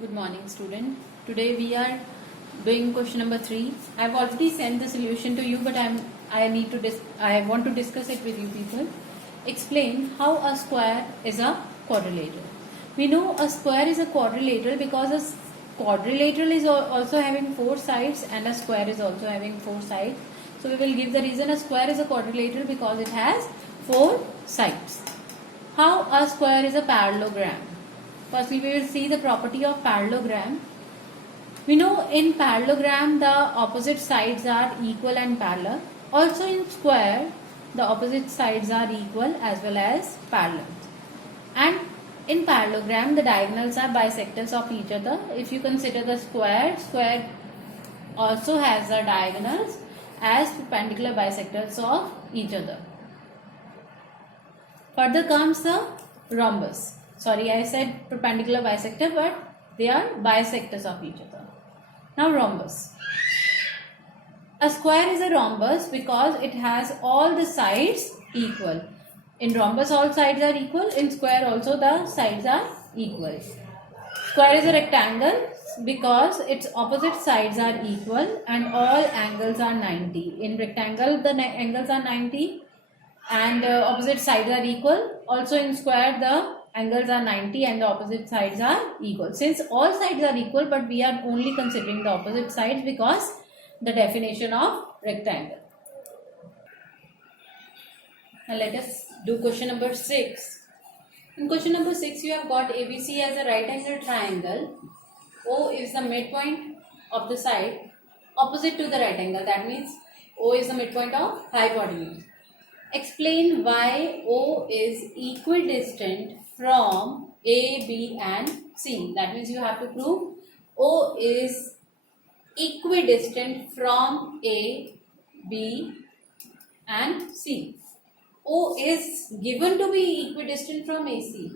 Good morning, student. Today we are doing question number 3. I have already sent the solution to you, but I want to discuss it with you people. Explain how a square is a quadrilateral. We know a square is a quadrilateral because a quadrilateral is also having 4 sides and a square is also having 4 sides. So we will give the reason a square is a quadrilateral because it has 4 sides. How a square is a parallelogram. Firstly, we will see the property of parallelogram. We know in parallelogram the opposite sides are equal and parallel. Also in square, the opposite sides are equal as well as parallel. And in parallelogram, the diagonals are bisectors of each other. If you consider the square also has the diagonals as perpendicular bisectors of each other. Further comes the rhombus. Sorry, I said perpendicular bisector, but they are bisectors of each other. Now rhombus. A square is a rhombus because it has all the sides equal. In rhombus all sides are equal. In square also the sides are equal. Square is a rectangle because its opposite sides are equal and all angles are 90. In rectangle the angles are 90 and opposite sides are equal. Also in square the angles are 90 and the opposite sides are equal. Since all sides are equal, but we are only considering the opposite sides because the definition of rectangle. Now let us do question number 6. In question number 6, you have got ABC as a right angle triangle. O is the midpoint of the side opposite to the right angle. That means O is the midpoint of hypotenuse. Explain why O is equidistant from A, B and C. That means you have to prove O is equidistant from A, B and C. O is given to be equidistant from AC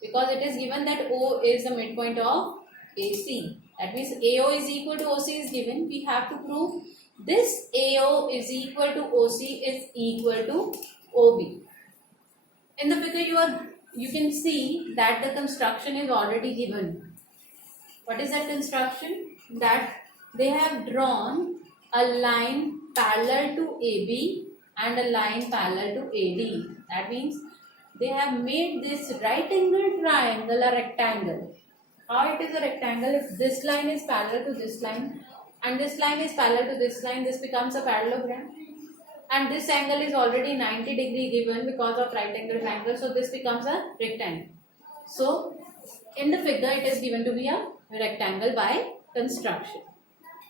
because it is given that O is the midpoint of AC. That means AO is equal to OC is given. We have to prove this AO is equal to OC is equal to OB. In the figure you can see that the construction is already given. What is that construction? That they have drawn a line parallel to AB and a line parallel to AD. That means they have made this right angle triangle a rectangle. How it is a rectangle? If this line is parallel to this line and this line is parallel to this line, this becomes a parallelogram. And this angle is already 90 degree given because of right angle triangle. So this becomes a rectangle. So in the figure it is given to be a rectangle by construction.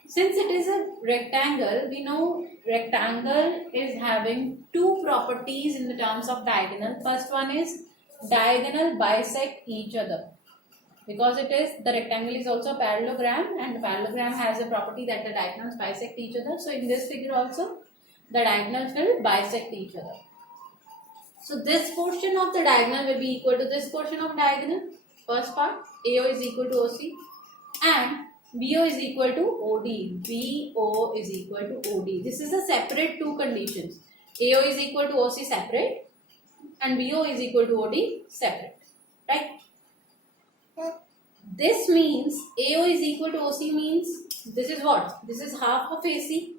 Since it is a rectangle, we know rectangle is having two properties in the terms of diagonal. First one is diagonal bisect each other. Because the rectangle is also a parallelogram and the parallelogram has a property that the diagonals bisect each other. So in this figure also, the diagonals will bisect each other. So this portion of the diagonal will be equal to this portion of diagonal. First part, AO is equal to OC and BO is equal to OD. BO is equal to OD. This is a separate two conditions. AO is equal to OC separate and BO is equal to OD separate. Right? This means AO is equal to OC means this is what? This is half of AC.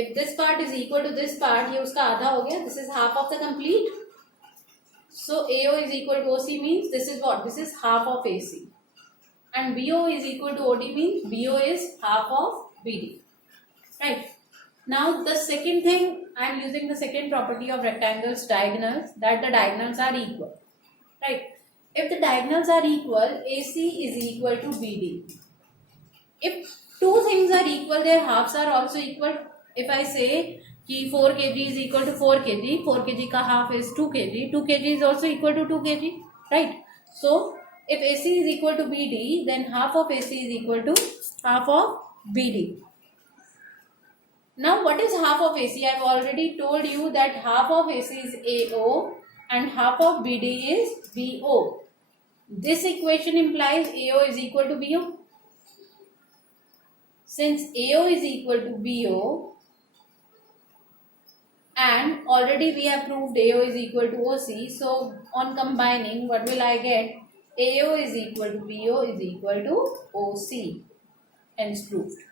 If this part is equal to this part, ये उसका आधा हो गया. This is half of the complete. So AO is equal to OC means this is what? This is half of AC. And BO is equal to OD means BO is half of BD. Right. Now the second thing, I am using the second property of rectangles diagonals, that the diagonals are equal. Right. If the diagonals are equal, AC is equal to BD. If two things are equal, their halves are also equal. If I say कि 4 kg is equal to 4 kg, 4 kg का half is 2 kg, 2 kg is also equal to 2 kg, right? So if AC is equal to BD, then half of AC is equal to half of BD. Now what is half of AC? I have already told you that half of AC is AO and half of BD is BO. This equation implies AO is equal to BO. Since AO is equal to BO and already we have proved AO is equal to OC, so on combining, what will I get? AO is equal to BO is equal to OC. Hence proved.